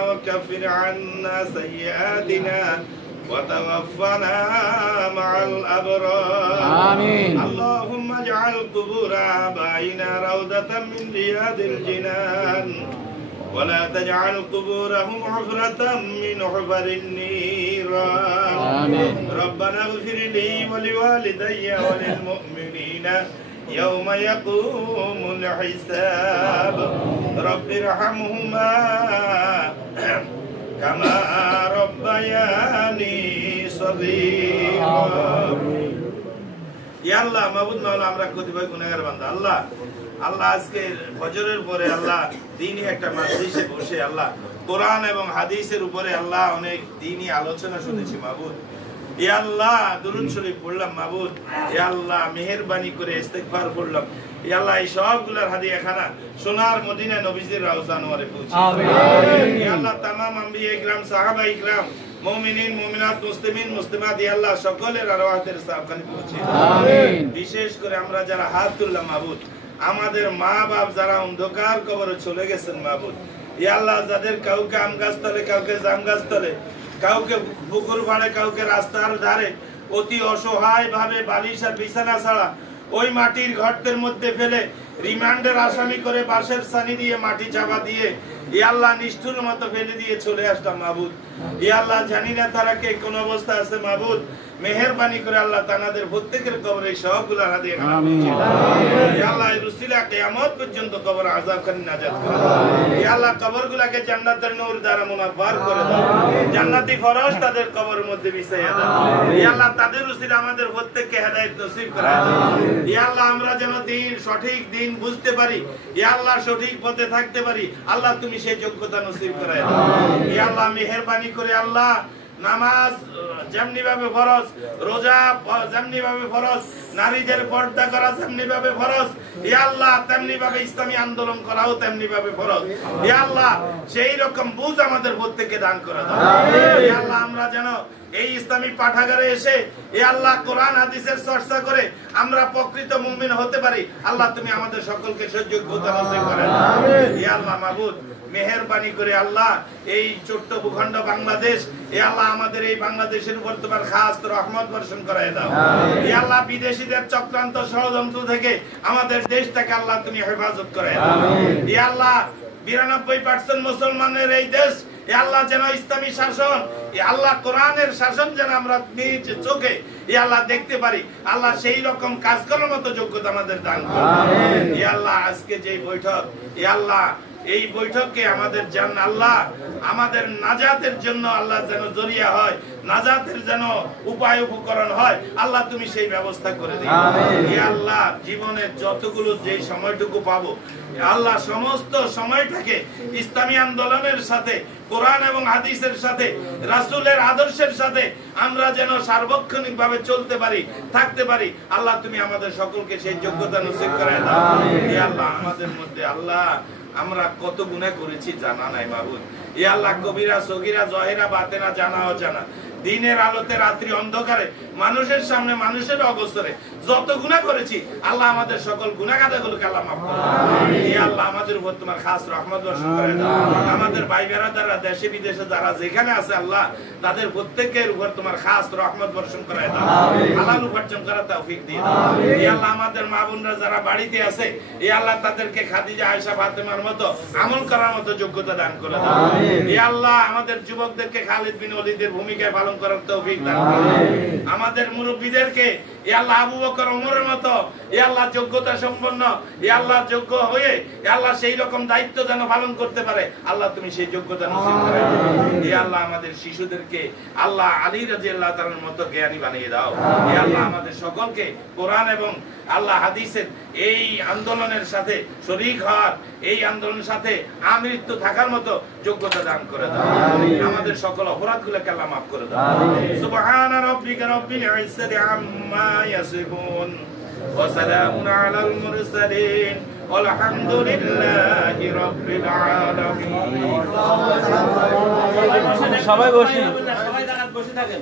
وكفر عنا سيئاتنا وتوفنا مع الأبرار. آمين. اللهم اجعل قبور آبائنا روضة من رياض الجنان ولا تجعل قبورهم حفرة من حفر النيران. آمين. ربنا اغفر لي ولوالدي وللمؤمنين يوم يقوم الحساب. رب ارحمهما كما ربياني صغيرا. ইয়া আল্লাহ মাবুদ মাওলা, আমরা কতিপয় গুনাহগার বান্দা। আল্লাহ আল্লাহ আজকে ফজরের পরে আল্লাহ দ্বীনি একটা মাজলিসে বসে আল্লাহ কোরআন এবং হাদিসের উপরে আল্লাহ অনেক দ্বীনি আলোচনা শুনেছি মাবুদ। ইয়া আল্লাহ দুরূদ শরীফ পড়লাম মাবুদ। ইয়া আল্লাহ মেহেরবানি করে ইস্তিগফার করলাম। ইয়া আল্লাহ এই সবগুলোর হাদিয়া খানা সোনার মদিনা নবীজির রওজা আনোয়ারে পৌঁছে। আমিন। ইয়া আল্লাহ तमाम আম্বিয়া ইকরাম সাহাবা ইকরাম মুমিনিন মুমিনাত মুসলিমিন মুসলিমাত ইয়া আল্লাহ সকলের আরওয়াহের সাহাবাখানে পৌঁছে। আমিন। বিশেষ করে আমরা যারা হাত তুললাম মাবুদ, আমাদের মা বাপ যারা অন্ধকার কবরে চলে গেছেন মাবুদ, ইয়া আল্লাহ যাদের কাউকে আম গাছতলে, কাউকে জাম গাছতলে, কাউকে পুকুর পাড়ে, কাউকে রাস্তার ধারে অতি অসহায় ভাবে বালিশ আর বিছানা ছাড়া ওই মাটির গর্তের মধ্যে ফেলে রিমান্ডের আসামি করে বাঁশের ছানি দিয়ে মাটি চাপা দিয়ে ইয়া আল্লাহ নিষ্ঠুর মতো ফেলে দিয়ে চলে আসলাম মাবুদ। ইয়া আল্লাহ জানি না তারা কে কোন অবস্থা আছে মাবুদ, মেহেরবানি করে আল্লাহ তাদের প্রত্যেকের কবরে সবগুলা হাদিয়া খানা পৌঁছে দাও। ইয়া আল্লাহ রুসিলা কিয়ামত পর্যন্ত কবর আযাব খানি নাজাত করে দাও। ইয়া আল্লাহ কবরগুলোকে জান্নাতের নূর দ্বারা মুনাফার করে দাও। জান্নাতি ফরশ তাদের কবরের মধ্যে বিছাইয়া দাও। ইয়া আল্লাহ তাদের রুসিলা আমাদের প্রত্যেককে হেদায়েত নসিব করে দাও। ইয়া আল্লাহ আমরা যেন দিন সঠিক দিন বুঝতে পারি, ইয়া আল্লাহ সঠিক পথে থাকতে পারি, আল্লাহ তুমি সেই যোগ্যতা নসিব করে দাও। ইয়া আল্লাহ মেহেরবানি করে আল্লাহ নামাজ যেমনি ভাবে ফরজ, রোজা যেমনি ভাবে ফরজ, নারীদের পর্দা করা যেমনি ভাবে ফরজ, ইয়া আল্লাহ তেমনি ভাবে ইসলামী আন্দোলন করাও তেমনি ভাবে ফরজ। ইয়া আল্লাহ সেই রকম বুঝ আমাদের প্রত্যেককে দান করে দাও। ইয়া আল্লাহ আমরা যেন এই ইসলামী পাঠাগারে এসে ইয়া আল্লাহ কোরআন হাদিসের চর্চা করে আমরা প্রকৃত মুমিন হতে পারি, আল্লাহ তুমি আমাদের সকলকে যোগ্যতা নসিব করে দাও। ইয়া আল্লাহ মাবুদ মেহেরবানি করে আল্লাহ এই ছোট্ট ভূখণ্ড বাংলাদেশ, ইয়া আল্লাহ আমাদের এই বাংলাদেশের উপর তোমার খাস রহমত বর্ষণ করায় দাও। ইয়া আল্লাহ বিদেশীদের চক্রান্ত ষড়যন্ত্র থেকে আমাদের দেশটাকে আল্লাহ তুমি হেফাজত করায় দাও। ইয়া আল্লাহ 92% মুসলমানের এই দেশ, ইয়া আল্লাহ যেন ইসলামী শাসন, ইয়া আল্লাহ কোরআনের শাসন যেন আমরা নিজ চোখে ইয়া আল্লাহ দেখতে পারি, আল্লাহ সেই রকম কাজ করার মতো যোগ্যতা আমাদের দান করুন। ইয়া আল্লাহ আজকে যে বৈঠক, ইয়া আল্লাহ এই বৈঠককে আমাদের জান আল্লাহ আমাদের নাজাতের জন্য আল্লাহ যেন জরিয়া হয়, নাজাতের যেন উপায় উপকরণ হয়, আল্লাহ তুমি সেই ব্যবস্থা করে দিও। ইয়া আল্লাহ জীবনের যতগুলো যে সময়টুকু পাবো আল্লাহ সমস্ত সময়টাকে ইসলামী আন্দোলনের সাথে, কোরআন এবং হাদিসের সাথে, রাসূলের আদর্শের সাথে আমরা যেন সার্বক্ষণিক ভাবে চলতে পারি, থাকতে পারি, আল্লাহ তুমি আমাদের সকলকে সেই যোগ্যতা নসিব করে দাও। ইয়া আল্লাহ আমাদের মধ্যে আল্লাহ আমরা কত গুনাহ করেছি জানা নাই মাবুদ। ইয়া আল্লাহ কবিরা সগীরা জহিরা বাতেনা জানা অজানা, দিনের আলোতে রাত্রি অন্ধকারে, মানুষের সামনে মানুষের অগোচরে যত গুনাহ করেছি আল্লাহ আমাদের সকল গুনাহ খাতাগুলোকে আল্লাহ মাফ করে দাও। ইয়া আল্লাহ আমাদের উপর তোমার খাস রহমত বর্ষণ করে দাও। আমাদের ভাই বেরাদাররা দেশে বিদেশে যারা যেখানে আছে আল্লাহ তাদের প্রত্যেকের উপর তোমার খাস রহমত বর্ষণ করে দাও। হালাল উপার্জন করার তৌফিক দিয়ে দাও। ইয়া আল্লাহ আমাদের মা বোনরা যারা বাড়িতে আছে, ইয়া আল্লাহ তাদেরকে খাদিজা আয়েশা ফাতেমার মতো আমল করার মতো যোগ্যতা দান করে দাও। ইয়া আল্লাহ আমাদের যুবকদেরকে খালিদ বিন ওলীদের ভূমিকায় পালন করার তৌফিক দান করুন। আমাদের মুরব্বিদেরকে ইয়া আল্লাহ আবু বকর ওমরের মতো ইয়া আল্লাহ যোগ্যতা সম্পন্ন, ইয়া আল্লাহ যোগ্য হয়ে ইয়া আল্লাহ সেই রকম দায়িত্ব যেন পালন করতে পারে, আল্লাহ তুমি সেই যোগ্যতা নসিব করে দাও। ইয়া আল্লাহ আমাদের শিশুদেরকে আল্লাহ আলী রাদিয়াল্লাহু তাআলার মতো জ্ঞানী বানিয়ে দাও। ইয়া আল্লাহ আমাদের সকলকে কোরআন এবং আল্লাহ হাদিসের এই আন্দোলনের সাথে শরীক হওয়ার, এই আন্দোলনের সাথে আমৃত্যু থাকার মতো যোগ্যতা দান করে দাও। আমাদের সকল অপরাধগুলোকে আল্লাহ মাফ করে দাও। সুবহান রাব্বিকা রাব্বিল ইজ্জাতি আম্মা ইয়াসিফুন ওয়া সালামুন আলাল মুরসালিন ওয়ালহামদুলিল্লাহি রাব্বিল আলামিন। সবাই বসে থাকেন।